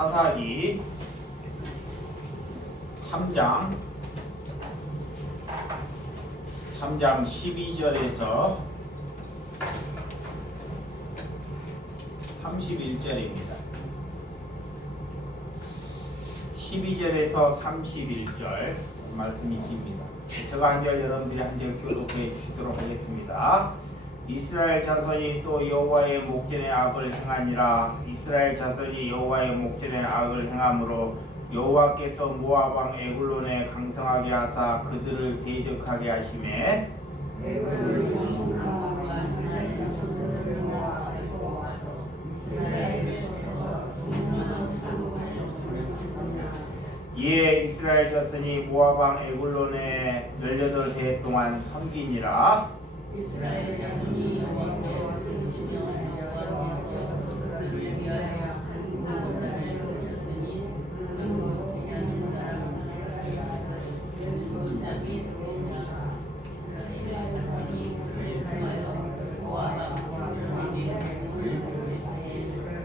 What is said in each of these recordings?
사사기 3장 12절에서 31절입니다. 12절에서 31절 말씀이 깁니다. 제가 한 절, 여러분들이 한 절 교독해 주시도록 하겠습니다. 이스라엘 자손이 또 여호와의 목전에 악을 행하니라. 이스라엘 자손이 여호와의 목전에 악을 행함으로 여호와께서 모압 왕 에글론에 강성하게 하사 그들을 대적하게 하시매 이에 이스라엘 자손이 모압 왕 에글론에 18해 동안 섬기니라.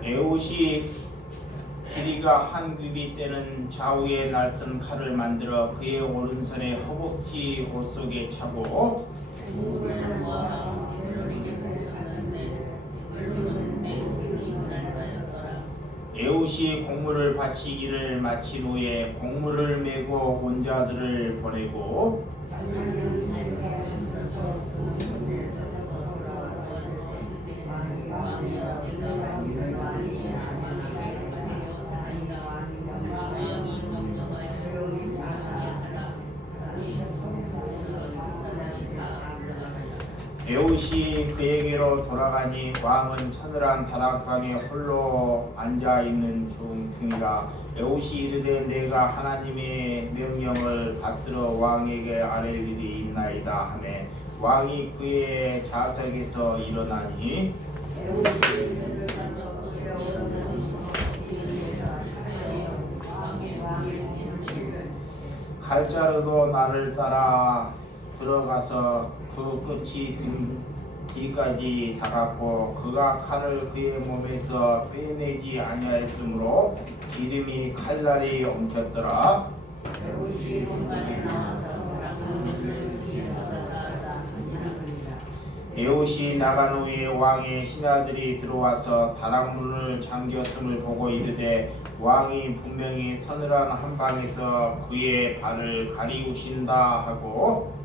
에웃이 길이가 한 규빗 되는 좌우에 날선 칼을 만들어 그의 오른손에 허벅지 옷 속에 차고 에웃이 공물을 바치기를 마친 후에 공물을 메고 온 자들을 보내고 에웃이 그에게로 돌아가니 왕은 서늘한 다락방에 홀로 앉아있는 중이라. 에웃이 이르되 내가 하나님의 명령을 받들어 왕에게 아랠 일이 있나이다 하매 왕이 그의 좌석에서 일어나니 칼자루도 나를 따라 들어가서 그 끝이 등 뒤까지 닿았고 그가 칼을 그의 몸에서 빼내지 아니하였으므로 기름이 칼날이 엉켰더라. 에웃이 나간 후에 왕의 신하들이 들어와서 다락문을 잠겼음을 보고 이르되 왕이 분명히 서늘한 한방에서 그의 발을 가리우신다 하고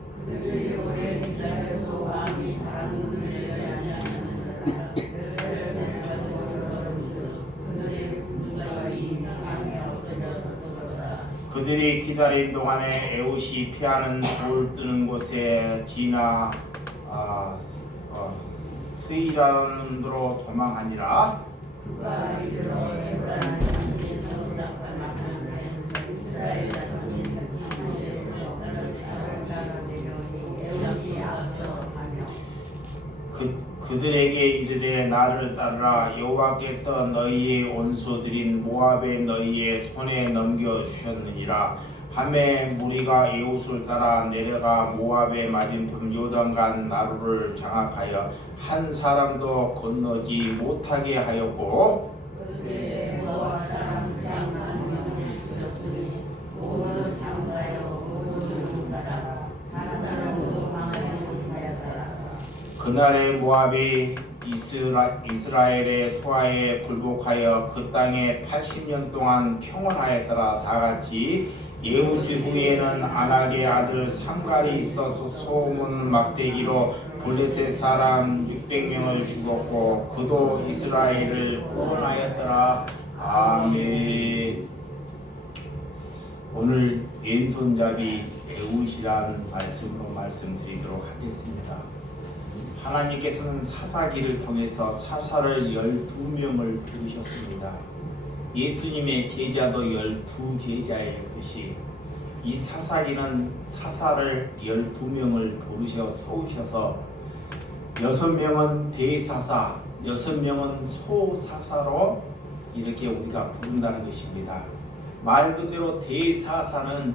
그들이 기다린 동안에 에웃이 피하는 돌 뜨는 곳에 지나 스이란으로 도망하니라. 그들에게 이르되 나를 따르라. 여호와께서 너희의 원수들인 모압에 너희의 손에 넘겨주셨느니라. 하매 무리가 에웃을 따라 내려가 모압의 맞은편 요단강 나루를 장악하여 한 사람도 건너지 못하게 하였고 그날에 모압이 이스라엘의 수하에 굴복하여 그 땅에 80년 동안 평온하였더라. 다같이 에웃이 후에는 아낙의 아들 삼갈이 있어서 소문 막대기로 블레셋 사람 600명을 죽었고 그도 이스라엘을 구원하였더라. 아멘. 오늘 왼손잡이 에웃이란 말씀으로 말씀드리도록 하겠습니다. 하나님께서는 사사기를 통해서 사사를 12명을 부르셨습니다. 예수님의 제자도 12제자였듯이 이 사사기는 사사를 12명을 부르셔 세우셔서 6명은 대사사, 6명은 소사사로 이렇게 우리가 부른다는 것입니다. 말 그대로 대사사는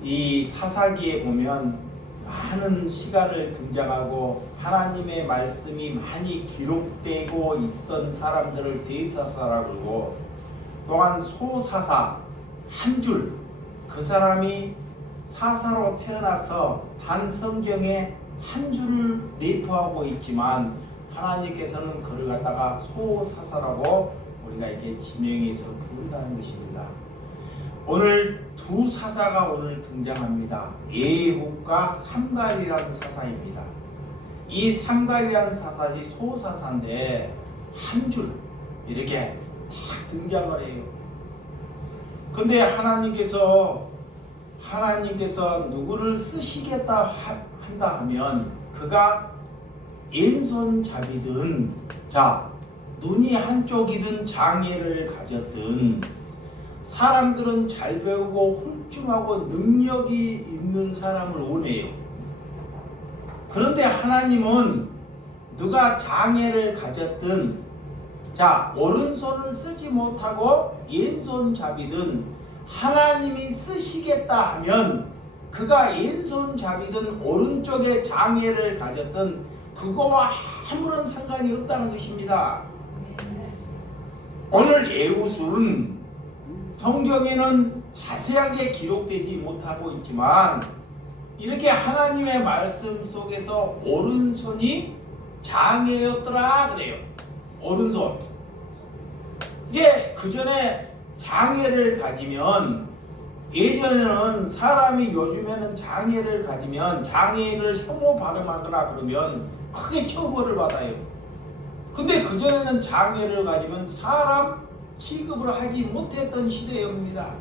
이 사사기에 보면 많은 시간을 등장하고 하나님의 말씀이 많이 기록되고 있던 사람들을 대사사라고 그러고 또한 소사사 한 줄, 그 사람이 사사로 태어나서 단 성경에 한 줄을 내포하고 있지만 하나님께서는 그를 갖다가 소사사라고 우리가 이게 지명해서 부른다는 것입니다. 오늘 두 사사가 오늘 등장합니다. 에훗과 삼갈이라는 사사입니다. 이 삼갈이라는 사사지 소사사인데 한 줄 이렇게 딱 등장을 해요. 근데 하나님께서 누구를 쓰시겠다 한다 하면 그가 왼손잡이든 눈이 한쪽이든 장애를 가졌든 사람들은 잘 배우고 훌륭하고 능력이 있는 사람을 원해요. 그런데 하나님은 누가 장애를 가졌든 오른손을 쓰지 못하고 왼손잡이든 하나님이 쓰시겠다 하면 그가 왼손잡이든 오른쪽에 장애를 가졌든 그거와 아무런 상관이 없다는 것입니다. 오늘 에훗은 성경에는 자세하게 기록되지 못하고 있지만 이렇게 하나님의 말씀 속에서 오른손이 장애였더라 그래요. 오른손. 이게 그 전에 장애를 가지면 예전에는 사람이 요즘에는 장애를 가지면 장애를 혐오 발음하거나 그러면 크게 처벌을 받아요. 근데 그 전에는 장애를 가지면 사람 취급을 하지 못했던 시대입니다.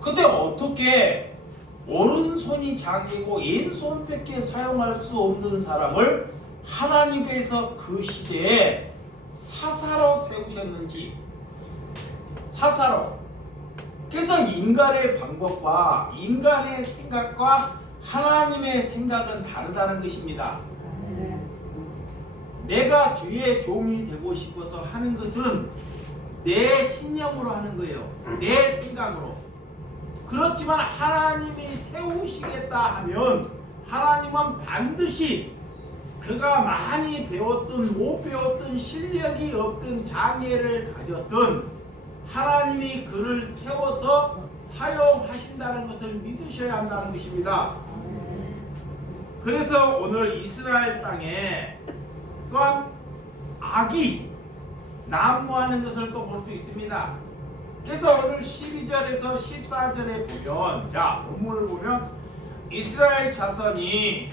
그때 어떻게 오른손이 장애고 왼손밖에 사용할 수 없는 사람을 하나님께서 그 시대에 사사로 세우셨는지. 사사로. 그래서 인간의 방법과 인간의 생각과 하나님의 생각은 다르다는 것입니다. 내가 주의 종이 되고 싶어서 하는 것은 내 신념으로 하는 거예요. 내 생각으로. 그렇지만 하나님이 세우시겠다 하면 하나님은 반드시 그가 많이 배웠든 못 배웠든 실력이 없든 장애를 가졌든 하나님이 그를 세워서 사용하신다는 것을 믿으셔야 한다는 것입니다. 그래서 오늘 이스라엘 땅에 또한 악이 난무하는 것을 또 볼 수 있습니다. 그래서 오늘 12절에서 14절에 보면 본문을 보면 이스라엘 자손이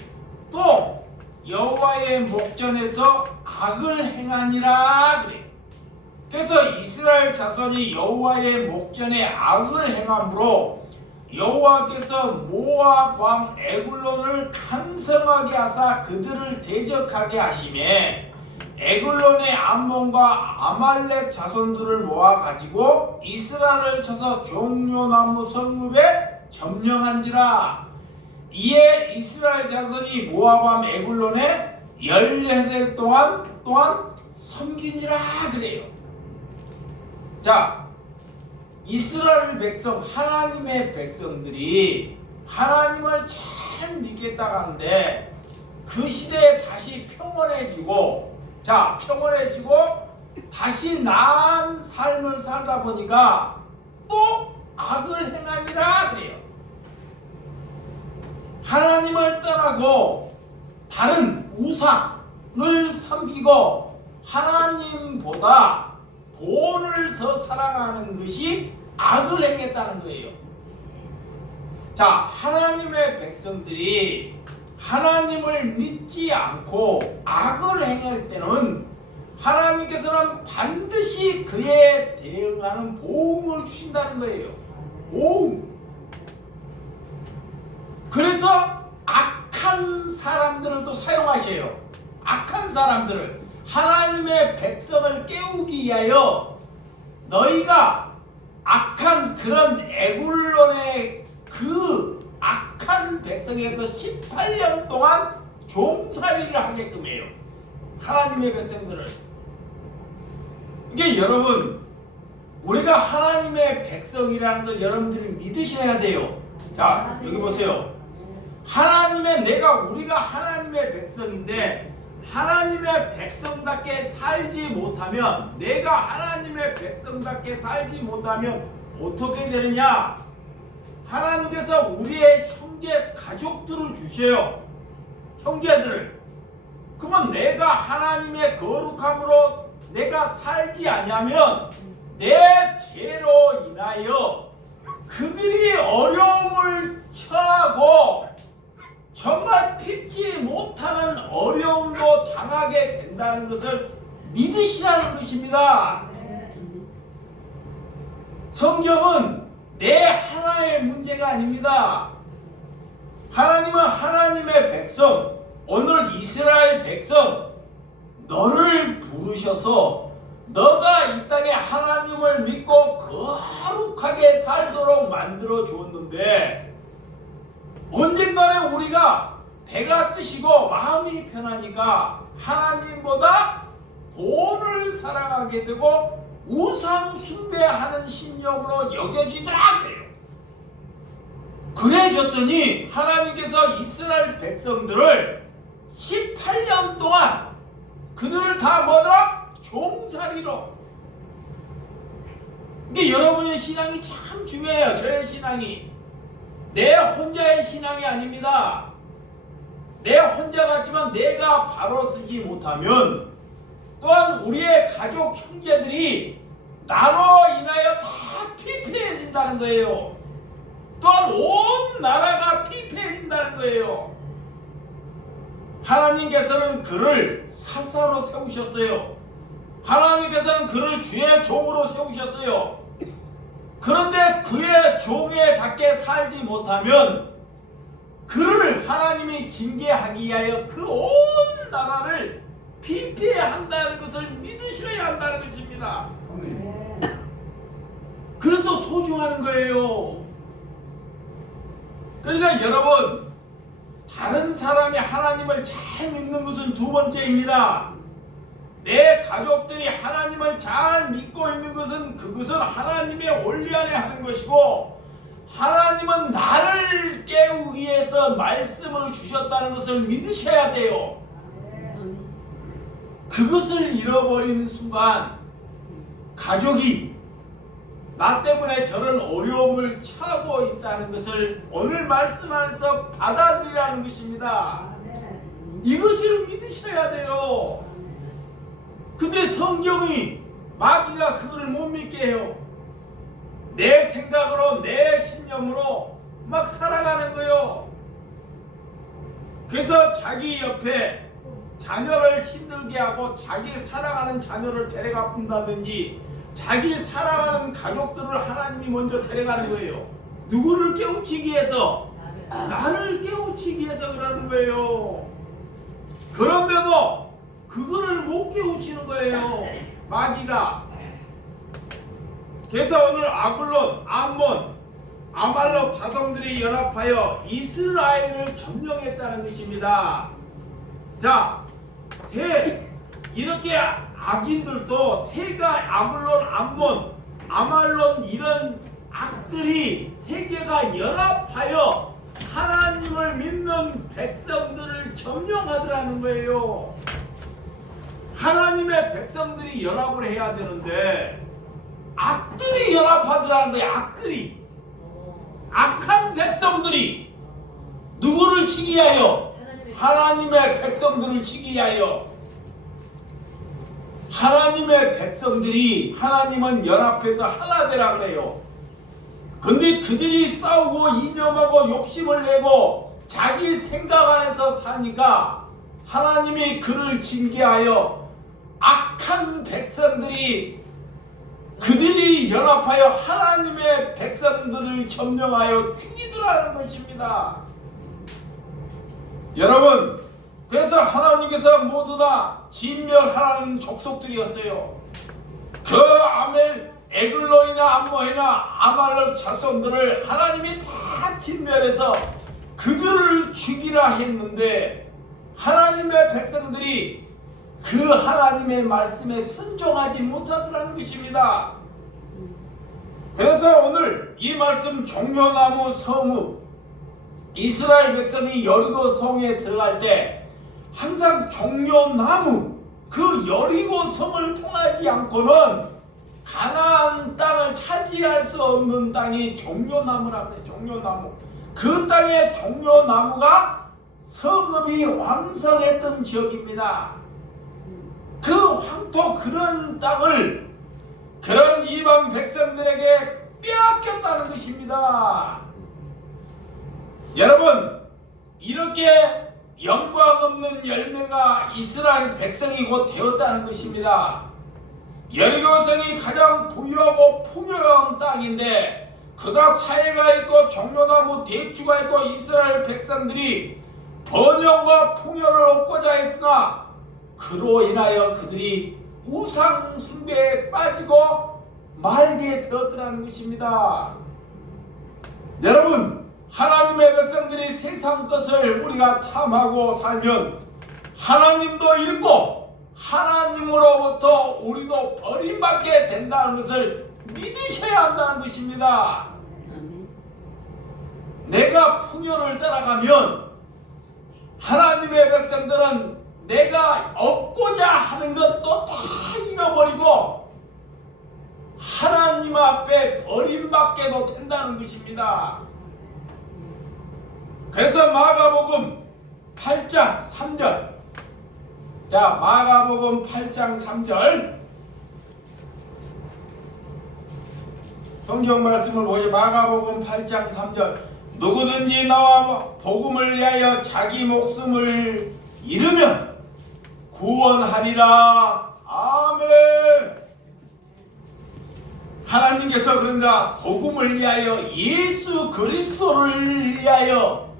또 여호와의 목전에서 악을 행하니라 그래요. 그래서 이스라엘 자손이 여호와의 목전에 악을 행함으로 여호와께서 모압 왕 에글론을 강성하게 하사 그들을 대적하게 하시매 에글론의 암몬과 아말렉 자손들을 모아 가지고 이스라엘을 쳐서 종려나무 성읍에 점령한지라. 이에 이스라엘 자손이 모압 왕 에글론에 14살 동안 섬기니라 그래요. 이스라엘 백성, 하나님의 백성들이 하나님을 잘 믿겠다 하는데 그 시대에 다시 평온해지고 다시 나은 삶을 살다 보니까 또 악을 행하니라 그래요. 하나님을 떠나고 다른 우상을 섬기고 하나님보다 돈을 더 사랑하는 것이 악을 행했다는 거예요. 하나님의 백성들이 하나님을 믿지 않고 악을 행할 때는 하나님께서는 반드시 그에 대응하는 보응을 주신다는 거예요. 보응. 그래서 악한 사람들을 또 사용하셔요. 악한 사람들을, 하나님의 백성을 깨우기 위하여 너희가 악한 그런 에글론의 그 악한 백성에서 18년 동안 종살이를 하게끔 해요. 하나님의 백성들을. 이게 여러분, 우리가 하나님의 백성이라는 걸 여러분들이 믿으셔야 돼요. 여기 보세요. 우리가 하나님의 백성인데 하나님의 백성답게 살지 못하면, 내가 하나님의 백성답게 살지 못하면 어떻게 되느냐? 하나님께서 우리의 형제 가족들을 주셔요. 형제들을. 그러면 내가 하나님의 거룩함으로 내가 살지 않으면 내 죄로 인하여 그들이 어려움을 처하고 정말 피치 못하는 어려움도 당하게 된다는 것을 믿으시라는 것입니다. 성경은 내 하나의 문제가 아닙니다. 하나님은 하나님의 백성, 오늘 이스라엘 백성, 너를 부르셔서 너가 이 땅에 하나님을 믿고 거룩하게 살도록 만들어 주었는데, 언젠가는 우리가 배가 뜨시고 마음이 편하니까 하나님보다 돈을 사랑하게 되고 우상 숭배하는 신념으로 여겨지더라고요. 그래졌더니 하나님께서 이스라엘 백성들을 18년 동안 그들을 다 뭐더라? 종살이로. 이게 여러분의 신앙이 참 중요해요. 저의 신앙이 내 혼자의 신앙이 아닙니다. 내 혼자 같지만 내가 바로 쓰지 못하면 또한 우리의 가족 형제들이 나로 인하여 다 피폐해진다는 거예요. 또한 온 나라가 피폐해진다는 거예요. 하나님께서는 그를 사사로 세우셨어요. 하나님께서는 그를 주의 종으로 세우셨어요. 그런데 그의 종에 닿게 살지 못하면 그를 하나님이 징계하기 위하여 그 온 나라를 피폐한다는 것을 믿으셔야 한다는 것입니다. 그래서 소중한 거예요. 그러니까 여러분, 다른 사람이 하나님을 잘 믿는 것은 두 번째입니다. 내 가족들이 하나님을 잘 믿고 있는 것은 그것은 하나님의 원리 안에 하는 것이고, 하나님은 나를 깨우기 위해서 말씀을 주셨다는 것을 믿으셔야 돼요. 그것을 잃어버리는 순간 가족이 나 때문에 저런 어려움을 처하고 있다는 것을 오늘 말씀 안에서 받아들이라는 것입니다. 이것을 믿으셔야 돼요. 근데 성경이 마귀가 그걸 못 믿게 해요. 내 생각으로 내 신념으로 막 살아가는 거예요. 그래서 자기 옆에 자녀를 힘들게 하고 자기 사랑하는 자녀를 데려가 푼다든지 자기 사랑하는 가족들을 하나님이 먼저 데려가는 거예요. 누구를 깨우치기 위해서? 나를 깨우치기 위해서 그러는 거예요. 그런데도 그거를 못 깨우치는 거예요, 마귀가. 그래서 오늘 아블론, 암몬, 아말렉 자손들이 연합하여 이스라엘을 점령했다는 것입니다. 자, 이렇게 악인들도 세가 아블론, 암몬, 아말론 이런 악들이 세 개가 연합하여 하나님을 믿는 백성들을 점령하더라는 거예요. 하나님의 백성들이 연합을 해야 되는데 악들이 연합하더라는 거예요. 악들이, 악한 백성들이 누구를 치기 위하여? 하나님의 백성들을 치기 위하여. 하나님의 백성들이, 하나님은 연합해서 하나 되라고 해요. 근데 그들이 싸우고 이념하고 욕심을 내고 자기 생각 안에서 사니까 하나님이 그를 징계하여 악한 백성들이, 그들이 연합하여 하나님의 백성들을 점령하여 죽이더라는 것입니다. 여러분, 그래서 하나님께서 모두 다 진멸하라는 족속들이었어요. 그 에글론이나 암몬이나 아말렉 자손들을 하나님이 다 진멸해서 그들을 죽이라 했는데 하나님의 백성들이 그 하나님의 말씀에 순종하지 못하더라는 것입니다. 그래서 오늘 이 말씀 종려나무 성읍, 이스라엘 백성이 여리고 성에 들어갈 때 항상 종려나무 그 여리고 성을 통하지 않고는 가나안 땅을 차지할 수 없는 땅이 종려나무라고 해요. 종려나무. 그 땅의 종려나무가 성읍이 왕성했던 지역입니다. 그 황토 그런 땅을 그런 이방 백성들에게 빼앗겼다는 것입니다. 여러분, 이렇게 영광 없는 열매가 이스라엘 백성이 곧 되었다는 것입니다. 여리고성이 가장 부유하고 풍요로운 땅인데 그가 사해가 있고 종려나무 대추가 있고 이스라엘 백성들이 번영과 풍요를 얻고자 했으나 그로 인하여 그들이 우상 숭배에 빠지고 말게 되었더라는 것입니다. 여러분, 하나님의 백성들이 세상 것을 우리가 탐하고 살면 하나님도 잃고 하나님으로부터 우리도 버림받게 된다는 것을 믿으셔야 한다는 것입니다. 내가 풍요를 따라가면 하나님의 백성들은 내가 얻고자 하는 것도 다 잃어버리고 하나님 앞에 버림받게도 된다는 것입니다. 그래서 마가복음 8장 3절, 자, 마가복음 8장 3절 성경 말씀을 보시. 마가복음 8장 3절, 누구든지 나와 복음을 위하여 자기 목숨을 잃으면 구원하리라. 아멘. 하나님께서 그런다. 복음을 위하여, 예수 그리스도를 위하여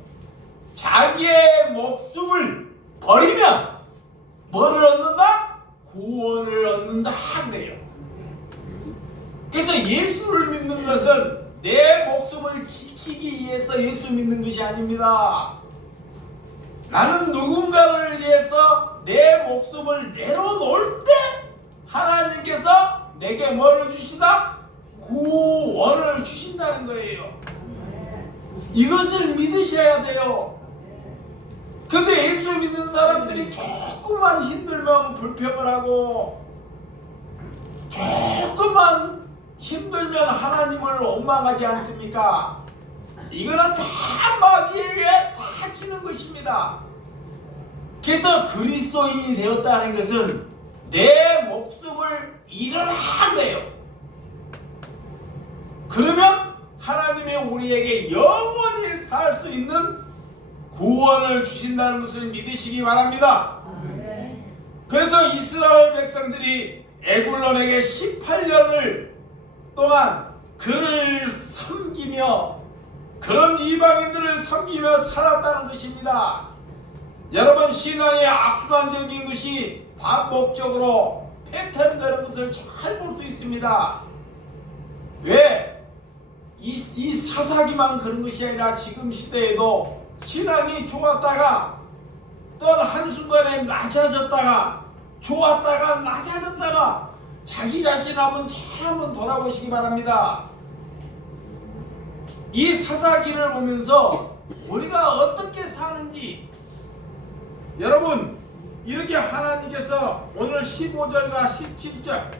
자기의 목숨을 버리면 뭐를 얻는다? 구원을 얻는다 그래요. 그래서 예수를 믿는 것은 내 목숨을 지키기 위해서 예수 믿는 것이 아닙니다. 나는 누군가를 위해서 내 목숨을 내려놓을 때 하나님께서 내게 뭐를 주시다? 구원을 주신다는 거예요. 이것을 믿으셔야 돼요. 근데 예수 믿는 사람들이 조금만 힘들면 불평을 하고 조금만 힘들면 하나님을 원망하지 않습니까? 이거는 다 마귀에게 다 지는 것입니다. 그래서 그리스도인이 되었다는 것은 내 목숨을 잃어라래요. 그러면 하나님이 우리에게 영원히 살 수 있는 구원을 주신다는 것을 믿으시기 바랍니다. 그래서 이스라엘 백성들이 에굴론에게 18년을 동안 그를 섬기며 그런 이방인들을 섬기며 살았다는 것입니다. 여러분, 신앙의 악순환적인 것이 반복적으로 패턴되는 것을 잘 볼 수 있습니다. 왜? 이 사사기만 그런 것이 아니라 지금 시대에도 신앙이 좋았다가 또 한순간에 낮아졌다가 좋았다가 낮아졌다가 자기 자신 한번 돌아보시기 바랍니다. 이 사사기를 보면서 우리가 어떻게 사는지, 여러분, 이렇게 하나님께서 오늘 15절과 17절,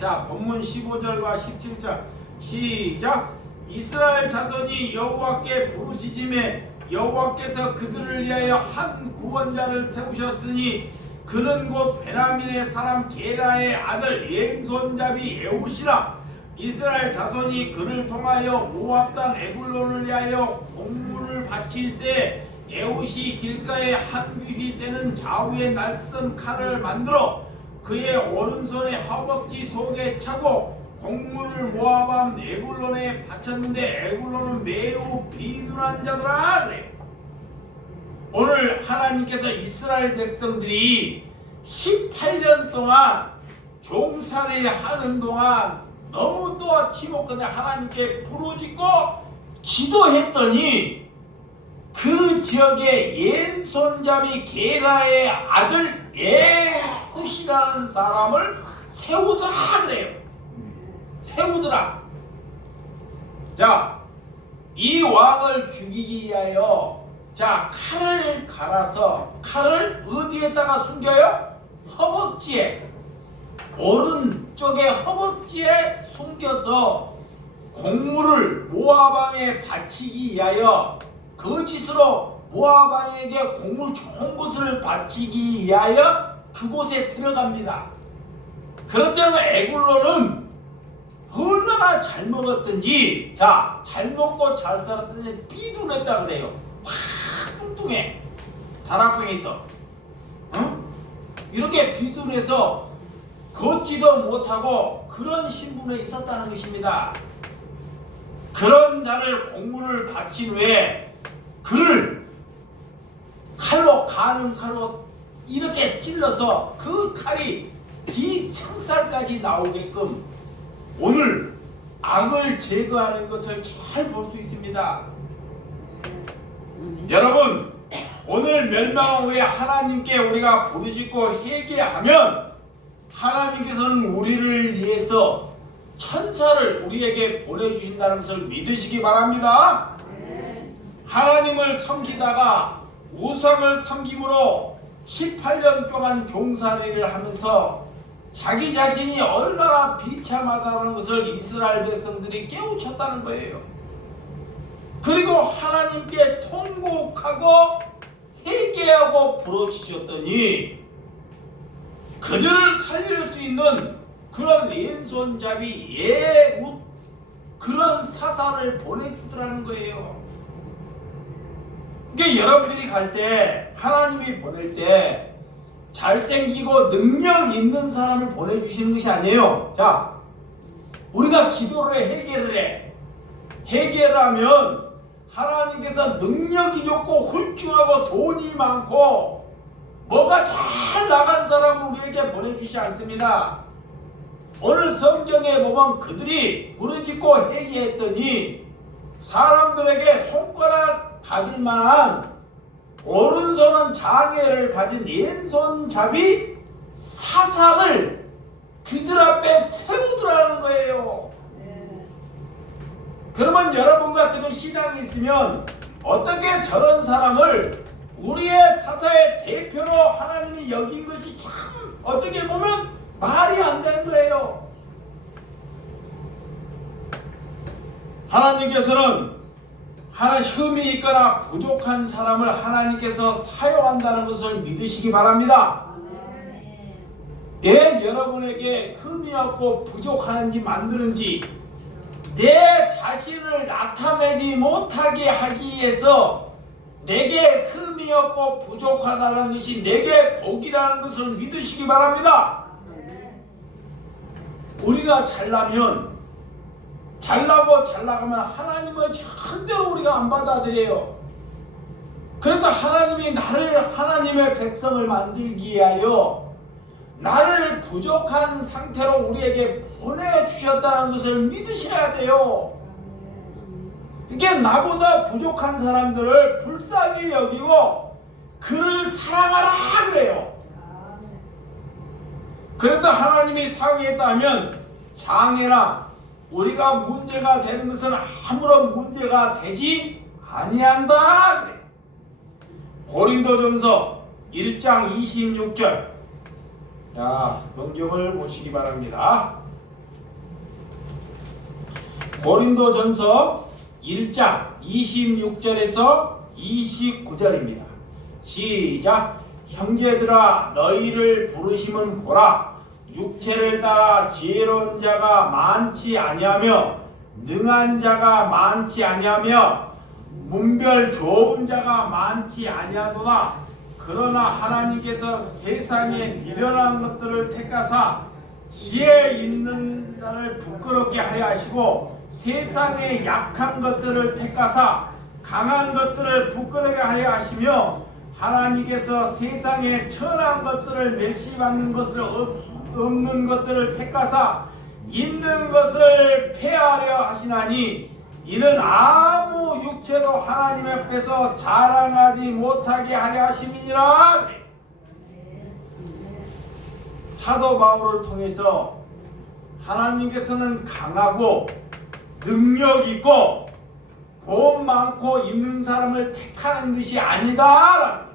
자, 본문 15절과 17절 시작. 이스라엘 자손이 여호와께 부르짖음에 여호와께서 그들을 위하여 한 구원자를 세우셨으니 그는 곧 베냐민의 사람 게라의 아들 왼손잡이 에훗이라. 이스라엘 자손이 그를 통하여 모압 땅 에굴론을 위하여 공물을 바칠 때 에훗이 길가에 한 규시 되는 좌우의 날선 칼을 만들어 그의 오른손에 허벅지 속에 차고 공물을 모압 왕 에굴론에 바쳤는데 에굴론은 매우 비둔한 자더라. 오늘 하나님께서 이스라엘 백성들이 18년 동안 종살이 하는 동안 너무 또 치목근에 하나님께 부르짖고 기도했더니 그 지역에 왼손잡이 게라의 아들 에훗이라는 사람을 세우더라 그래요. 세우더라. 자, 이 왕을 죽이기 위하여 자, 칼을 갈아서 칼을 어디에다가 숨겨요? 허벅지에, 오른쪽에 허벅지에 숨겨서 공물을 모압 왕에 바치기 위하여, 거짓으로 모압 왕에게 공물 좋은 것을 바치기 위하여 그곳에 들어갑니다. 그렇다면 에굴로는 얼마나 잘 먹었든지, 자, 잘 먹고 잘 살았더니 비둔했다 그래요. 확 뚱뚱해, 다락방에 있어. 응? 이렇게 비둔해서 걷지도 못하고 그런 신분에 있었다는 것입니다. 그런 자를 공물을 바친 후에 그를 칼로, 가는 칼로 이렇게 찔러서 그 칼이 뒤창살까지 나오게끔 오늘 악을 제거하는 것을 잘 볼 수 있습니다. 여러분, 오늘 멸망 후에 하나님께 우리가 부르짖고 회개하면 하나님께서는 우리를 위해서 천사를 우리에게 보내주신다는 것을 믿으시기 바랍니다. 하나님을 섬기다가 우상을 섬김으로 18년 동안 종살이를 하면서 자기 자신이 얼마나 비참하다는 것을 이스라엘 백성들이 깨우쳤다는 거예요. 그리고 하나님께 통곡하고 회개하고 부르짖었더니 그들을 살릴 수 있는 그런 왼손잡이 예웃 그런 사사를 보내주더라는 거예요. 그러니까 여러분들이 갈 때, 하나님이 보낼 때 잘생기고 능력 있는 사람을 보내주시는 것이 아니에요. 자, 우리가 기도를 해, 회개를 해. 회개를 하면 하나님께서 능력이 좋고 훌륭하고 돈이 많고 뭐가 잘 나간 사람을 우리에게 보내주시지 않습니다. 오늘 성경에 보면 그들이 부르짖고 회개했더니 사람들에게 손가락 받을 만한 오른손은 장애를 가진 왼손잡이 사사를 그들 앞에 세우더라는 거예요. 그러면 여러분 같으면 신앙이 있으면 어떻게 저런 사람을 우리의 사사의 대표로 하나님이 여긴 것이 참 어떻게 보면 말이 안 되는 거예요. 하나님께서는 흠이 있거나 부족한 사람을 하나님께서 사용한다는 것을 믿으시기 바랍니다. 왜 여러분에게 흠이 없고 부족하는지 만드는지, 내 자신을 나타내지 못하게 하기 위해서 내게 흠이 없고 부족하다는 것이 내게 복이라는 것을 믿으시기 바랍니다. 우리가 잘나면, 잘나고 잘나가면 하나님을 절대로 우리가 안 받아들여요. 그래서 하나님이 나를, 하나님의 백성을 만들기 위하여 나를 부족한 상태로 우리에게 보내주셨다는 것을 믿으셔야 돼요. 이게 나보다 부족한 사람들을 불쌍히 여기고 그를 사랑하라 그래요. 그래서 하나님이 사용했다면 장애나 우리가 문제가 되는 것은 아무런 문제가 되지 아니한다 그래. 고린도전서 1장 26절. 자, 성경을 보시기 바랍니다. 고린도전서 1장 26절에서 29절입니다. 시작. 형제들아, 너희를 부르심은 보라. 육체를 따라 지혜로운 자가 많지 아니하며 능한 자가 많지 아니하며 문별 좋은 자가 많지 아니하도다. 그러나 하나님께서 세상에 미련한 것들을 택하사 지혜 있는 자를 부끄럽게 하려 하시고 세상에 약한 것들을 택하사 강한 것들을 부끄럽게 하려 하시며 하나님께서 세상에 천한 것들을 멸시받는 것을 없는 것들을 택하사 있는 것을 폐하려 하시나니 이는 아무 육체도 하나님 앞에서 자랑하지 못하게 하려 하심이니라. 사도 바울을 통해서 하나님께서는 강하고 능력 있고 돈 많고 있는 사람을 택하는 것이 아니다라는 거예요.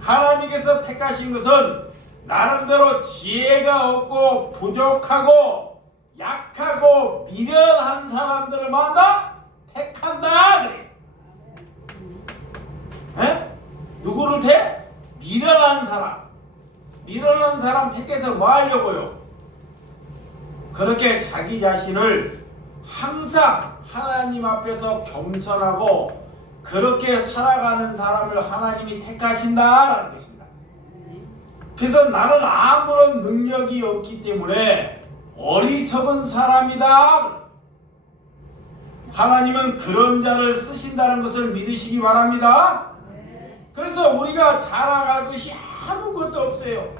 하나님께서 택하신 것은 나름대로 지혜가 없고 부족하고 약하고 미련한 사람들을 만다 택한다 그래요. 에? 누구를 택? 미련한 사람. 미련한 사람 택해서 뭐 하려고요? 그렇게 자기 자신을 항상 하나님 앞에서 겸손하고 그렇게 살아가는 사람을 하나님이 택하신다라는 것입니다. 그래서 나는 아무런 능력이 없기 때문에 어리석은 사람이다. 하나님은 그런 자를 쓰신다는 것을 믿으시기 바랍니다. 그래서 우리가 자랑할 것이 아무것도 없어요.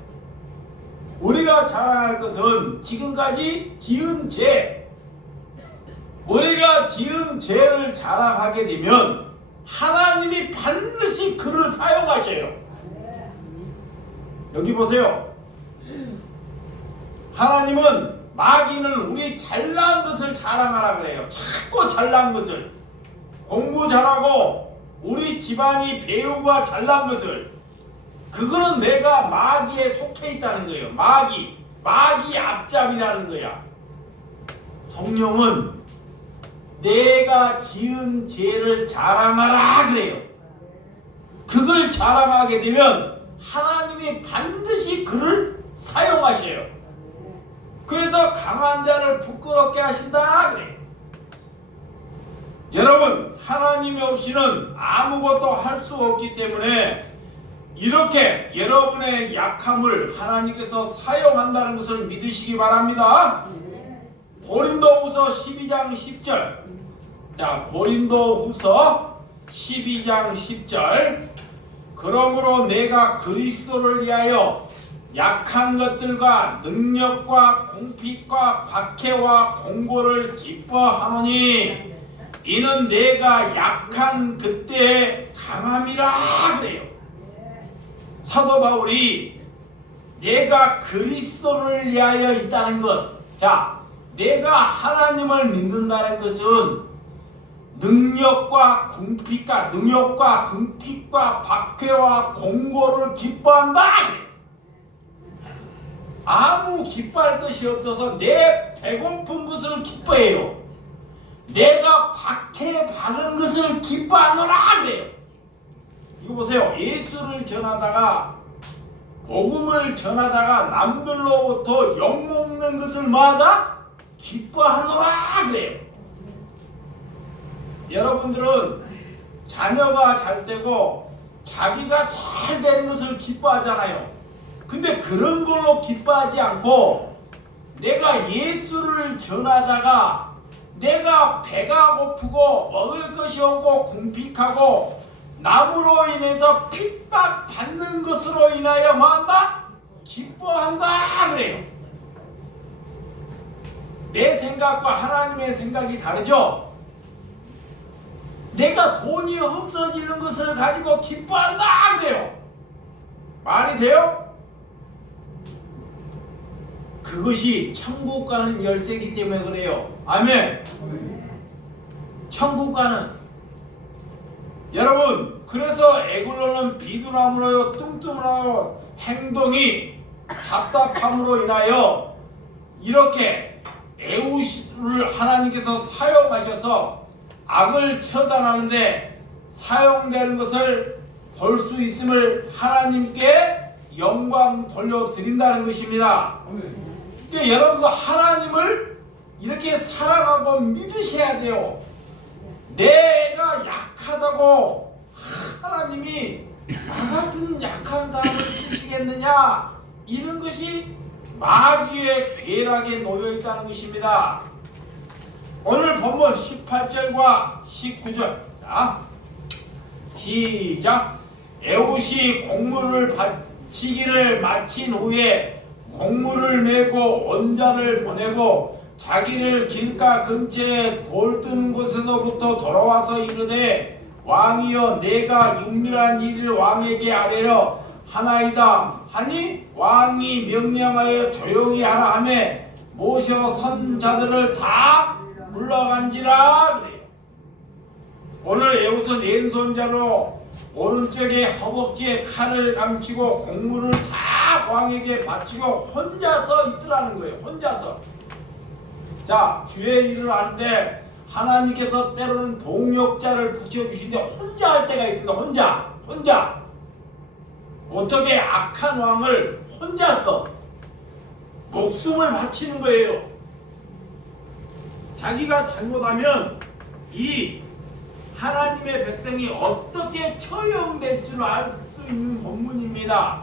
우리가 자랑할 것은 지금까지 지은 죄, 우리가 지은 죄를 자랑하게 되면 하나님이 반드시 그를 사용하셔요. 여기 보세요. 하나님은 마귀는 우리 잘난 것을 자랑하라 그래요. 자꾸 잘난 것을, 공부 잘하고 우리 집안이 배우가 잘난 것을, 그거는 내가 마귀에 속해 있다는 거예요. 마귀 앞잡이라는 거야. 성령은 내가 지은 죄를 자랑하라 그래요. 그걸 자랑하게 되면 하나님이 반드시 그를 사용하셔요. 그래서 강한 자를 부끄럽게 하신다 그래요. 여러분, 하나님이 없이는 아무것도 할 수 없기 때문에 이렇게 여러분의 약함을 하나님께서 사용한다는 것을 믿으시기 바랍니다. 고린도후서 12장 10절. 자, 고린도후서 12장 10절. 그러므로 내가 그리스도를 위하여 약한 것들과 능력과 궁핍과 박해와 공고를 기뻐하노니 이는 내가 약한 그때의 강함이라 그래요. 사도 바울이 내가 그리스도를 위하여 있다는 것, 자, 내가 하나님을 믿는다는 것은 능력과 궁핍과 박해와 공고를 기뻐한다. 아무 기뻐할 것이 없어서 내 배고픈 것을 기뻐해요. 내가 박해받은 것을 기뻐하노라 그래요. 이거 보세요. 예수를 전하다가, 복음을 전하다가 남들로부터 욕먹는 것을 마다 기뻐하노라 그래요. 여러분들은 자녀가 잘 되고 자기가 잘 되는 것을 기뻐하잖아요. 근데 그런 걸로 기뻐하지 않고 내가 예수를 전하다가 내가 배가 고프고 먹을 것이 없고 궁핍하고 남으로 인해서 핍박받는 것으로 인하여 뭐한다? 기뻐한다 그래요. 내 생각과 하나님의 생각이 다르죠? 내가 돈이 없어지는 것을 가지고 기뻐한다 그래요. 말이 돼요? 그것이 천국 가는 열쇠이기 때문에 그래요. 아멘. 천국 가는, 여러분, 그래서 에굴로는 비둔함으로 뚱뚱하여 행동이 답답함으로 인하여 이렇게 에우시를 하나님께서 사용하셔서 악을 처단하는데 사용되는 것을 볼 수 있음을 하나님께 영광 돌려드린다는 것입니다. 그러니까 여러분도 하나님을 이렇게 사랑하고 믿으셔야 돼요. 내가 약하다고 하나님이 나 같은 약한 사람을 쓰시겠느냐, 이런 것이 마귀의 괴락에 놓여 있다는 것입니다. 오늘 본문 18절과 19절. 자, 시작. 에웃이 곡물을 바치기를 마친 후에 곡물을 메고 원자를 보내고 자기를 길가 근처에 돌뜬 곳에서부터 돌아와서 이르되 왕이여 내가 윤밀한 일을 왕에게 아뢰려 하나이다 하니 왕이 명령하여 조용히 하라 하매 모셔 선 자들을 다 물러간지라 그래요. 오늘 에우선 왼손자로 오른쪽에 허벅지에 칼을 감추고 공물을 다 왕에게 바치고 혼자서 있더라는 거예요. 혼자서. 자, 주의 일을 하는데 하나님께서 때로는 동역자를 붙여주시는데 혼자 할 때가 있습니다. 혼자. 어떻게 악한 왕을 혼자서 목숨을 바치는 거예요. 자기가 잘못하면 이 하나님의 백성이 어떻게 처형될 줄 알 수 있는 본문입니다.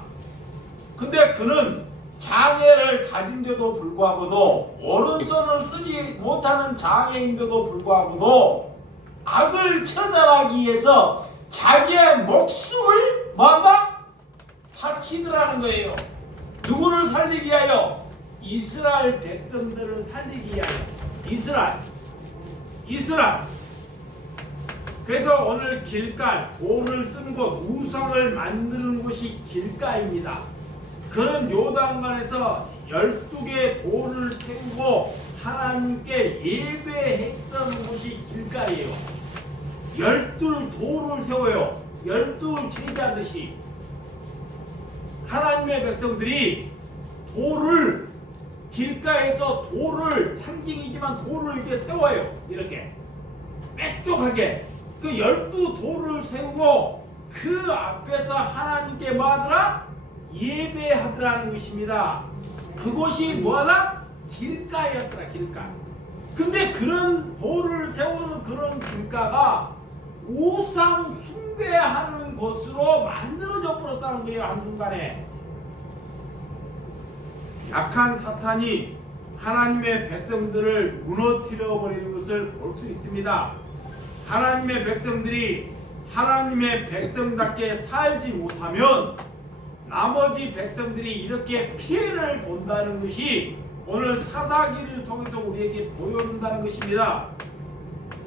근데 그는 장애를 가진데도 불구하고도 오른손을 쓰지 못하는 장애인데도 불구하고도 악을 처단하기 위해서 자기의 목숨을 뭐한다? 바치더라는 거예요. 누구를 살리기 위하여? 이스라엘 백성들을 살리기 위하여. 이스라엘. 그래서 오늘 길가, 돌을 뜬 곳, 우상을 만드는 곳이 길가입니다. 그는 요단강에서 12개의 돌을 세우고 하나님께 예배했던 곳이 길가예요. 12돌을 세워요. 12 제자듯이. 하나님의 백성들이 돌을, 길가에서 돌을, 상징이지만 돌을 이렇게 세워요. 이렇게 빽빽하게 그 12돌을 세우고 그 앞에서 하나님께 뭐하더라? 예배하더라는 것입니다. 그곳이 뭐하나? 길가였더라. 길가. 근데 그런 돌을 세우는 그런 길가가 우상 숭배하는 곳으로 만들어져 버렸다는 거예요. 한순간에. 약한 사탄이 하나님의 백성들을 무너뜨려 버리는 것을 볼 수 있습니다. 하나님의 백성들이 하나님의 백성답게 살지 못하면 나머지 백성들이 이렇게 피해를 본다는 것이 오늘 사사기를 통해서 우리에게 보여준다는 것입니다.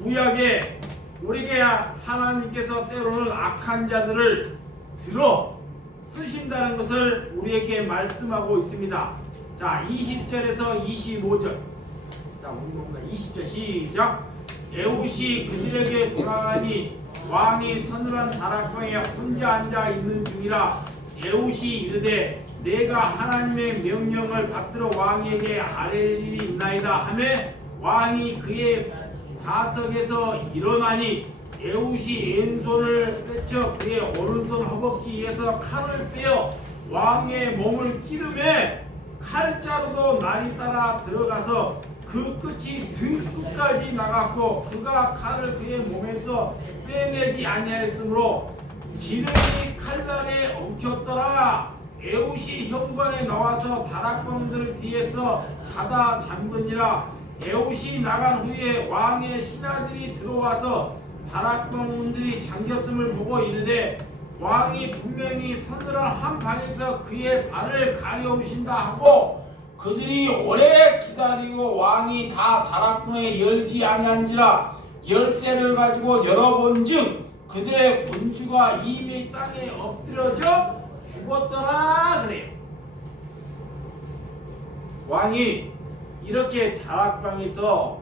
구약에 우리에게 하나님께서 때로는 악한 자들을 들어 쓰신다는 것을 우리에게 말씀하고 있습니다. 자, 20절에서 25절. 자, 20절 시작. 에훗이 그들에게 돌아가니 왕이 서늘한 다락방에 혼자 앉아 있는 중이라. 에훗이 이르되 내가 하나님의 명령을 받들어 왕에게 아랠 일이 있나이다 하매 왕이 그의 다석에서 일어나니 에훗이 왼손을 떼쳐 그의 오른손 허벅지에서 칼을 빼어 왕의 몸을 찌르매 칼자루도 날이 따라 들어가서 그 끝이 등 끝까지 나갔고 그가 칼을 그의 몸에서 빼내지 아니하였으므로 기름이 칼날에 엉켰더라. 에훗이 현관에 나와서 다락방들 뒤에서 닫아 잠그니라. 에훗이 나간 후에 왕의 신하들이 들어와서 다락방 문들이 잠겼음을 보고 이르되 왕이 분명히 서늘한 한 방에서 그의 발을 가려우신다 하고 그들이 오래 기다리고 왕이 다 다락문에 열지 아니한지라 열쇠를 가지고 열어본즉 그들의 군주가 이미 땅에 엎드려져 죽었더라 그래요. 왕이 이렇게 다락방에서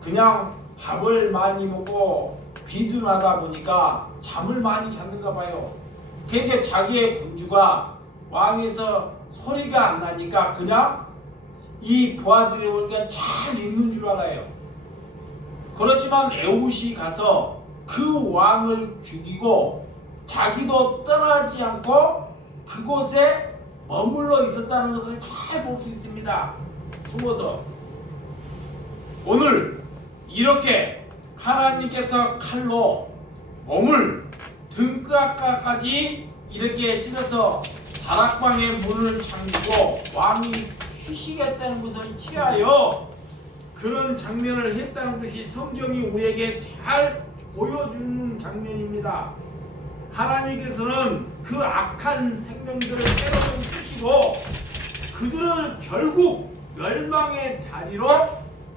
그냥 밥을 많이 먹고 비둔하다 보니까 잠을 많이 잤는가 봐요. 그러니까 자기의 군주가 왕에서 소리가 안 나니까 그냥 이 부하들이 오니까 잘 있는 줄 알아요. 그렇지만 에훗이 가서 그 왕을 죽이고 자기도 떠나지 않고 그곳에 머물러 있었다는 것을 잘 볼 수 있습니다. 숨어서. 오늘 이렇게 하나님께서 칼로 몸을 등가까지 이렇게 찔러서 다락방의 문을 잠그고 왕이 휴식했다는 것을 취하여 그런 장면을 했다는 것이 성경이 우리에게 잘 보여주는 장면입니다. 하나님께서는 그 악한 생명들을 때로는 쓰시고 그들을 결국 멸망의 자리로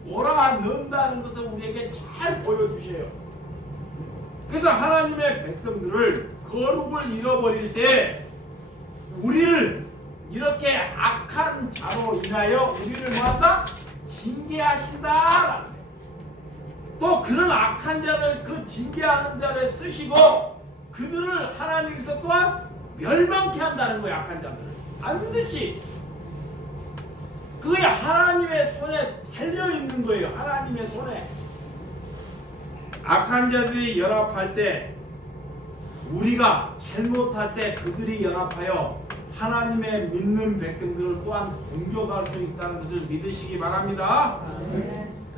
몰아넣는다는 것을 우리에게 잘 보여주셔요. 그래서 하나님의 백성들을 거룩을 잃어버릴 때 우리를 이렇게 악한 자로 인하여 우리를 뭐한다? 징계하신다. 또 그런 악한 자를 그 징계하는 자를 쓰시고 그들을 하나님께서 또한 멸망케 한다는 거예요. 악한 자들을 반드시 그게 하나님의 손에 달려 있는 거예요. 하나님의 손에. 악한 자들이 연합할 때 우리가 잘못할 때 그들이 연합하여 하나님의 믿는 백성들을 또한 공격할 수 있다는 것을 믿으시기 바랍니다.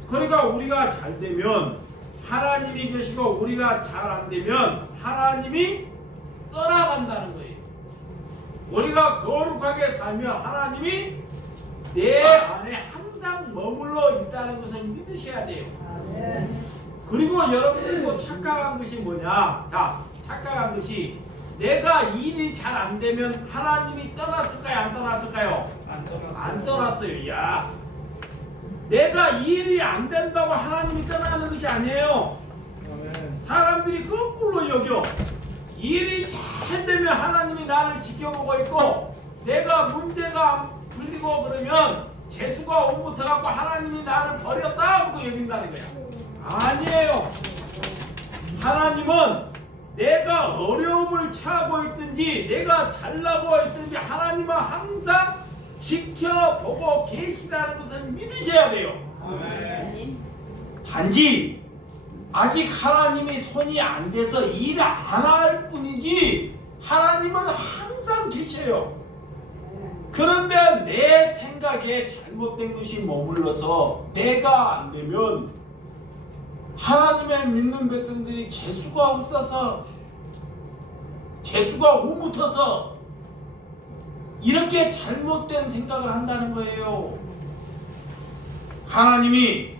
그러니까 우리가 잘 되면 하나님이 계시고 우리가 잘 안 되면 하나님이 떠나간다는 거예요. 우리가 거룩하게 살면 하나님이 내 안에 항상 머물러 있다는 것을 믿으셔야 돼요. 그리고 여러분들도 착각한 것이 뭐냐? 자, 착각한 것이 내가 일이 잘 안 되면 하나님이 떠났을까요? 안 떠났을까요? 안 떠났어요. 야, 내가 일이 안 된다고 하나님이 떠나는 것이 아니에요. 사람들이 거꾸로 여겨. 일이 잘 되면 하나님이 나를 지켜보고 있고 내가 문제가 풀리고 그러면 재수가 옴부터 갖고 하나님이 나를 버렸다 고 여긴다는 거야. 아니에요. 하나님은 내가 어려움을 처하고 있든지 내가 잘나고 있든지 하나님은 항상 지켜보고 계시다는 것을 믿으셔야 돼요. 단지 아직 하나님이 손이 안 돼서 일을 안 할 뿐이지 하나님은 항상 계셔요. 그런데 내 생각에 잘못된 것이 머물러서 내가 안 되면 하나님의 믿는 백성들이 재수가 없어서 재수가 우묻어서 이렇게 잘못된 생각을 한다는 거예요. 하나님이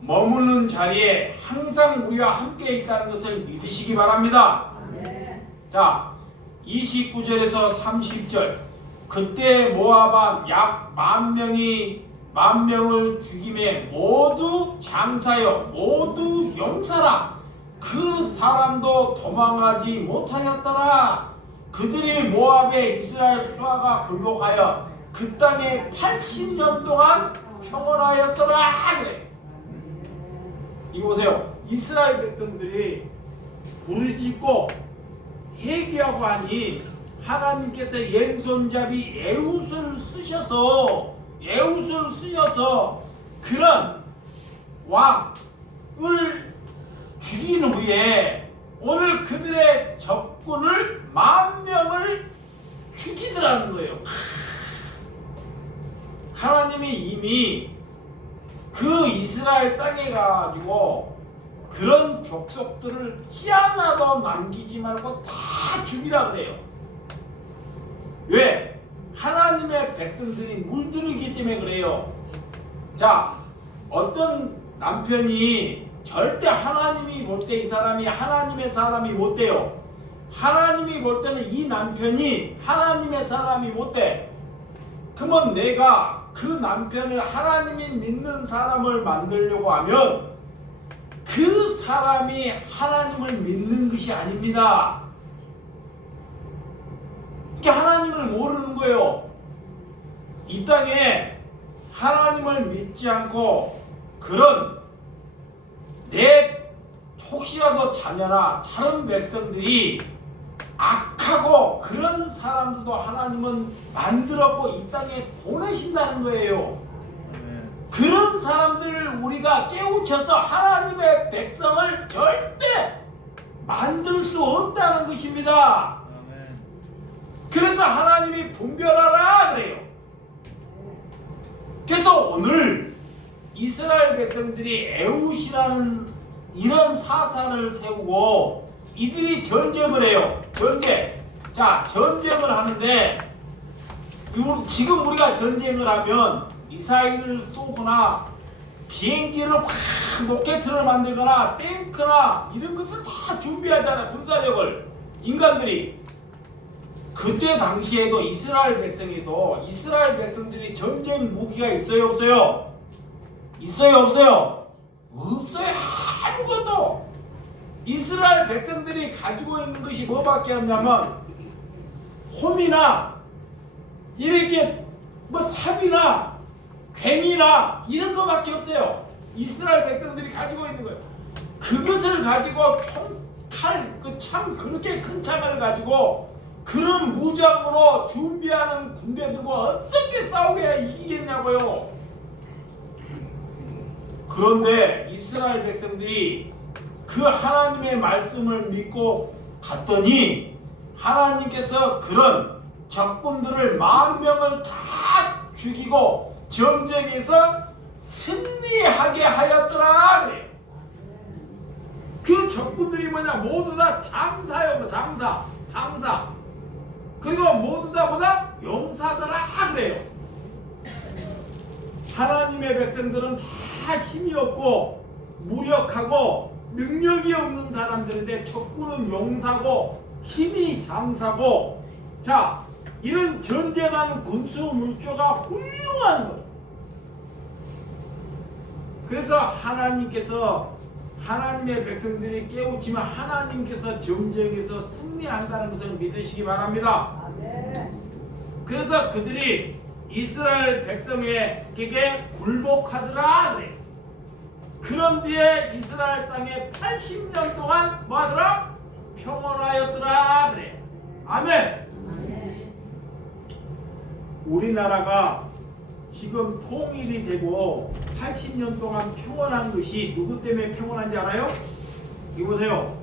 머무는 자리에 항상 우리와 함께 있다는 것을 믿으시기 바랍니다. 자, 29절에서 30절. 그때 모압은 약 10,000명을 죽임에 모두 장사여 모두 용사라. 그 사람도 도망가지 못하였더라. 그들이 모압에 이스라엘 수하가 굴복하여 그 땅에 80년 동안 평온하였더라. 그래. 이거 보세요. 이스라엘 백성들이 부르짖고 회개하고 하니 하나님께서 왼손잡이 에훗을 쓰셔서 그런 왕을 죽인 후에 오늘 그들의 적군을 10,000명을 죽이더라는 거예요. 하나님이 이미 그 이스라엘 땅에 가지고 그런 족속들을 씨 하나도 남기지 말고 다 죽이라 그래요. 왜? 하나님의 백성들이 물들이기 때문에 그래요. 자, 어떤 남편이 절대 하나님이 볼 때 이 사람이 하나님의 사람이 못 돼요. 하나님이 볼 때는 이 남편이 하나님의 사람이 못 돼. 그러면 내가 그 남편을 하나님이 믿는 사람을 만들려고 하면 그 사람이 하나님을 믿는 것이 아닙니다. 이게 하나님을 모르는 거예요. 이 땅에 하나님을 믿지 않고 그런 내 혹시라도 자녀나 다른 백성들이 악하고 그런 사람들도 하나님은 만들었고 이 땅에 보내신다는 거예요. 그런 사람들을 우리가 깨우쳐서 하나님의 백성을 절대 만들 수 없다는 것입니다. 그래서 하나님이 분별하라 그래요. 그래서 오늘 이스라엘 백성들이 에훗이라는 이런 사사를 세우고 이들이 전쟁을 해요. 자, 전쟁을 하는데 지금 우리가 전쟁을 하면 미사일을 쏘거나 비행기를 확 로켓을 만들거나 탱크나 이런 것을 다 준비하잖아. 군사력을 인간들이. 그때 당시에도 이스라엘 백성들이 전쟁 무기가 있어요 없어요? 있어요 없어요? 없어요. 아무것도. 이스라엘 백성들이 가지고 있는 것이 뭐밖에 없냐면 홈이나 이렇게 뭐 삽이나 괭이나 이런 거밖에 없어요. 이스라엘 백성들이 가지고 있는 거예요. 그것을 가지고 칼, 그 참 그렇게 큰 창을 가지고 그런 무장으로 준비하는 군대들과 어떻게 싸우게 이기겠냐고요. 그런데 이스라엘 백성들이 그 하나님의 말씀을 믿고 갔더니 하나님께서 그런 적군들을 10,000명을 다 죽이고 전쟁에서 승리하게 하였더라 그래요. 그 적군들이 뭐냐? 모두 다 장사요. 장사. 그리고 모두 다 뭐다? 용사더라 그래요. 하나님의 백성들은 다 힘이 없고 무력하고 능력이 없는 사람들인데 적군은 용사고 힘이 장사고, 자, 이런 전쟁하는 군수 물조가 훌륭한 거예요. 그래서 하나님께서 하나님의 백성들이 깨우치면 하나님께서 전쟁에서 승리한다는 것을 믿으시기 바랍니다. 그래서 그들이 이스라엘 백성에게 굴복하더라 그래. 그런 뒤에 이스라엘 땅에 80년 동안 뭐하더라? 평온하였더라 그래. 아멘. 우리나라가 지금 통일이 되고 80년 동안 평온한 것이 누구 때문에 평온한지 알아요? 이거 보세요.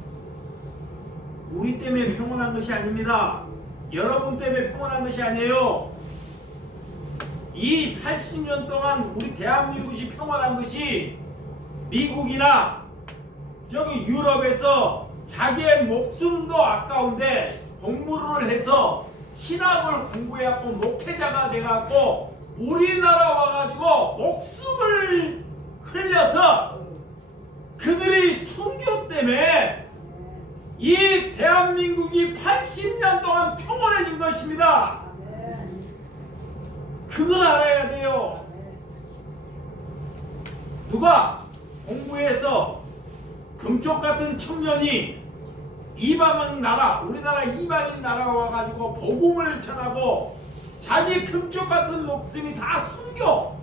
우리 때문에 평온한 것이 아닙니다. 여러분 때문에 평온한 것이 아니에요. 이 80년 동안 우리 대한민국이 평온한 것이 미국이나 저기 유럽에서 자기의 목숨도 아까운데 공부를 해서 신학을 공부해갖고 목회자가 돼갖고 우리나라 와가지고 목숨을 흘려서 그들의 순교 때문에 이 대한민국이 80년 동안 평온해진 것입니다. 그걸 알아야 돼요. 누가 공부해서 금쪽 같은 청년이 이방인 나라, 우리나라 이방인 나라 와가지고 복음을 전하고 자기 금쪽 같은 목숨이 다 순교.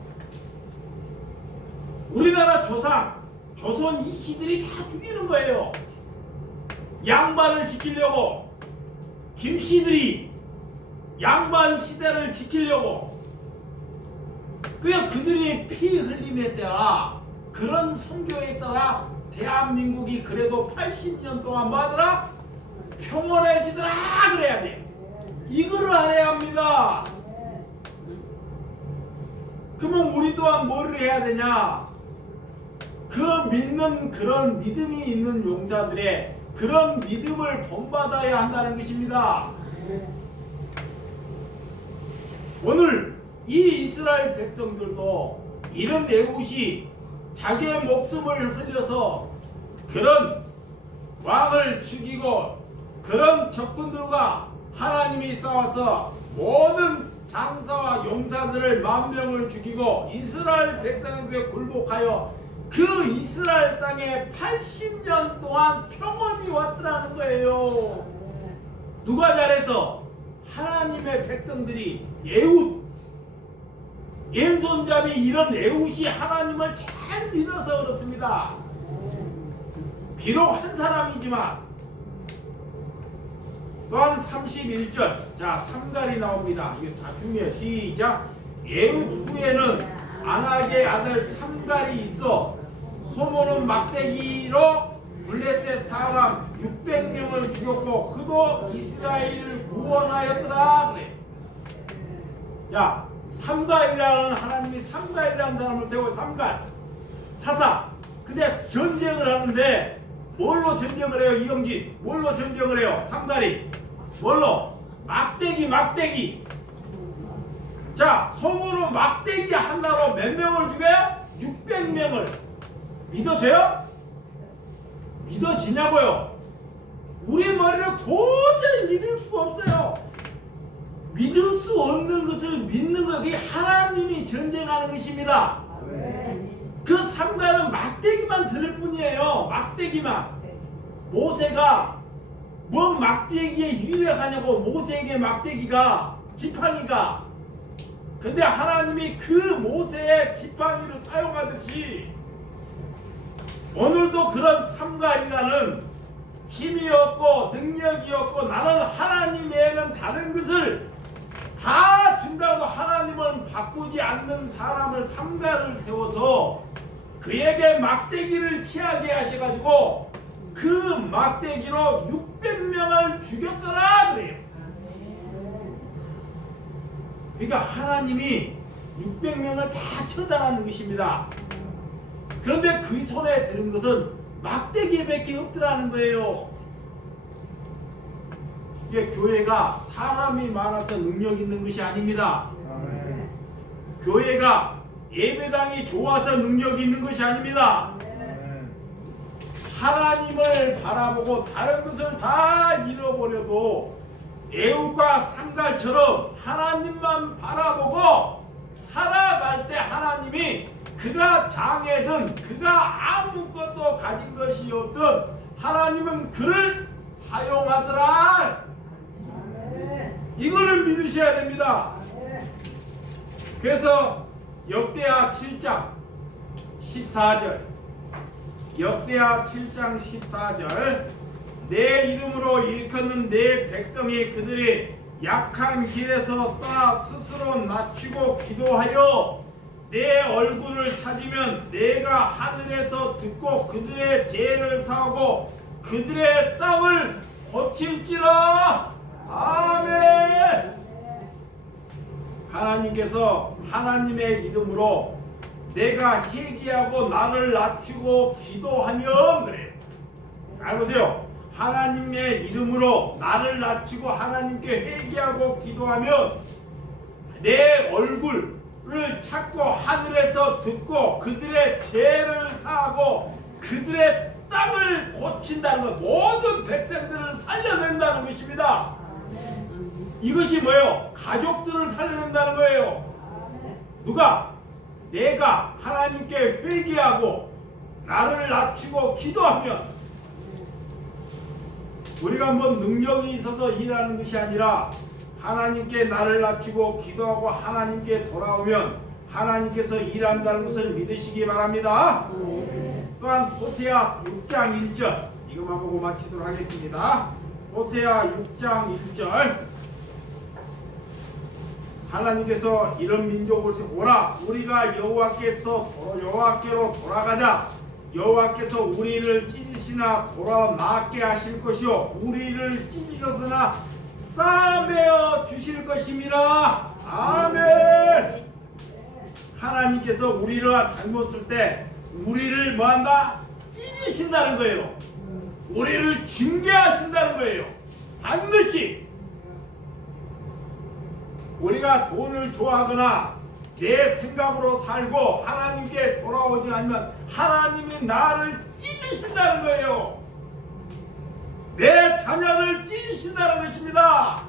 우리나라 조상, 조선 이씨들이 다 죽이는 거예요. 양반을 지키려고, 김씨들이 양반 시대를 지키려고. 그냥 그들이 피 흘림에 따라 그런 순교에 따라 대한민국이 그래도 80년 동안 뭐하더라? 평온해지더라 그래야 돼. 이거를 알아야 합니다. 그러면 우리 또한 뭐를 해야 되냐? 그 믿는 그런 믿음이 있는 용사들의 그런 믿음을 본받아야 한다는 것입니다. 오늘 이 이스라엘 백성들도 이런 에훗이 자기의 목숨을 흘려서 그런 왕을 죽이고 그런 적군들과 하나님이 싸워서 모든 장사와 용사들을 10,000명을 죽이고 이스라엘 백성에게 굴복하여 그 이스라엘 땅에 80년 동안 평온이 왔더라는 거예요. 누가 잘해서? 하나님의 백성들이 에훗, 왼손잡이 이런 에훗이 하나님을 잘 믿어서 그렇습니다. 비록 한 사람이지만 또한 31절, 자, 삼갈이 나옵니다. 이거 다 중요해요. 시작. 에훗 후에는 아낙의 아들 삼갈이 있어 소모는 막대기로 블레셋 사람 600명을 죽였고 그도 이스라엘을 구원하였더라 그래. 야, 삼갈이라는 하나님이 삼갈이라는 사람을 세워. 삼갈 사사. 근데 전쟁을 하는데 뭘로 전쟁을 해요? 이영진 뭘로 전쟁을 해요? 삼갈이 뭘로? 막대기. 자, 성으로 막대기 하나로 몇 명을 죽여요? 600명을. 믿어져요? 믿어지냐고요? 우리 머리로 도저히 믿을 수가 없어요. 믿을 수 없는 것을 믿는 것, 그게 하나님이 전쟁하는 것입니다. 그 삼가는 막대기만 들을 뿐이에요. 막대기만. 모세가 뭔 막대기에 유력하냐고. 모세에게 막대기가, 지팡이가. 근데 하나님이 그 모세의 지팡이를 사용하듯이 오늘도 그런 삼갈이라는 힘이 없고 능력이 없고 나는 하나님 외에는 다른 것을 다 준다고 하나님을 바꾸지 않는 사람을 삼갈을 세워서 그에게 막대기를 취하게 하셔가지고 그 막대기로 600명을 죽였더라 그래요. 그러니까 하나님이 600명을 다 처단하는 것입니다. 그런데 그 손에 들은 것은 막대기밖에 없더라는 거예요. 이게 교회가 사람이 많아서 능력 있는 것이 아닙니다. 아멘. 교회가 예배당이 좋아서 능력이 있는 것이 아닙니다. 아멘. 하나님을 바라보고 다른 것을 다 잃어버려도 애우가 삼갈처럼 하나님만 바라보고 살아갈 때 하나님이 그가 장애든 그가 아무것도 가진 것이 없든 하나님은 그를 사용하더라. 이거를 믿으셔야 됩니다. 그래서 역대하 7장 14절 역대하 7장 14절 내 이름으로 일컫는 내 백성이 그들이 약한 길에서 떠나 스스로 낮추고 기도하여 내 얼굴을 찾으면 내가 하늘에서 듣고 그들의 죄를 사하고 그들의 땅을 고칠지라. 아멘. 하나님께서 하나님의 이름으로 내가 회개하고 나를 낮추고 기도하면 그래요. 잘 보세요. 하나님의 이름으로 나를 낮추고 하나님께 회개하고 기도하면 내 얼굴을 찾고 하늘에서 듣고 그들의 죄를 사하고 그들의 땅을 고친다는 것, 모든 백성들을 살려낸다는 것입니다. 이것이 뭐예요? 가족들을 살려낸다는 거예요. 누가? 내가 하나님께 회개하고 나를 낮추고 기도하면 우리가 뭐 능력이 있어서 일하는 것이 아니라 하나님께 나를 낮추고 기도하고 하나님께 돌아오면 하나님께서 일한다는 것을 믿으시기 바랍니다. 또한 호세아 6장 1절 이것만 보고 마치도록 하겠습니다. 호세아 6장 1절 하나님께서 이런 민족을 오라 우리가 여호와께로 돌아가자. 여호와께서 우리를 찢으시나 돌아나게 하실 것이요 우리를 찢으셨으나 싸매어 주실 것임이라. 아멘. 하나님께서 우리가 잘못을 때 우리를 뭐한다? 찢으신다는 거예요. 우리를 징계하신다는 거예요. 반드시 우리가 돈을 좋아하거나 내 생각으로 살고 하나님께 돌아오지 않으면 하나님이 나를 찢으신다는 거예요. 내 자녀를 찢으신다는 것입니다.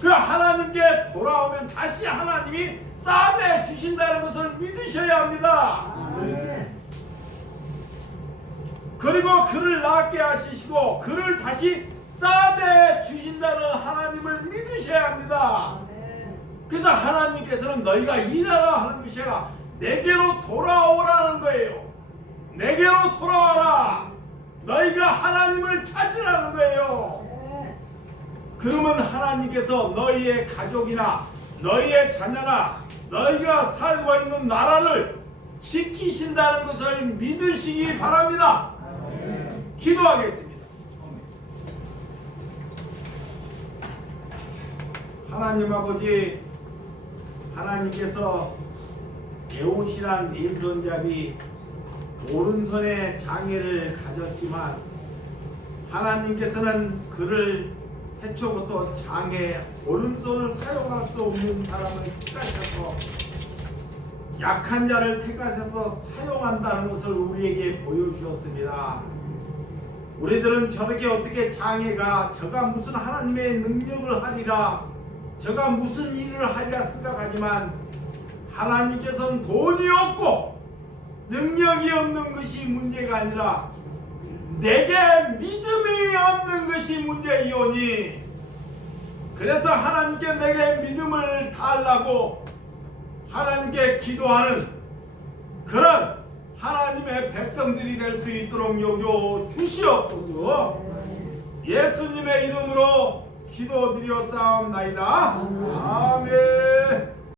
그 하나님께 돌아오면 다시 하나님이 싸매 주신다는 것을 믿으셔야 합니다. 그리고 그를 낫게 하시고 그를 다시 싸매 주신다는 하나님을 믿으셔야 합니다. 그래서 하나님께서는 너희가 일하라 하는 것이 아니라 내게로 돌아오라는 거예요. 내게로 돌아와라. 너희가 하나님을 찾으라는 거예요. 그러면 하나님께서 너희의 가족이나 너희의 자녀나 너희가 살고 있는 나라를 지키신다는 것을 믿으시기 바랍니다. 기도하겠습니다. 하나님 아버지, 하나님께서 에웃이란 왼손잡이 오른손에 장애를 가졌지만 하나님께서는 그를 태초부터 장애 오른손을 사용할 수 없는 사람을 택하셔서 약한 자를 택하셔서 사용한다는 것을 우리에게 보여주셨습니다. 우리들은 저렇게 어떻게 장애가 저가 무슨 하나님의 능력을 하리라 저가 무슨 일을 하리라 생각하지만 하나님께서는 돈이 없고 능력이 없는 것이 문제가 아니라 내게 믿음이 없는 것이 문제이오니 그래서 하나님께 내게 믿음을 달라고 하나님께 기도하는 그런 하나님의 백성들이 될 수 있도록 여겨 주시옵소서. 예수님의 이름으로 기도드려 싸움나이다. 아멘.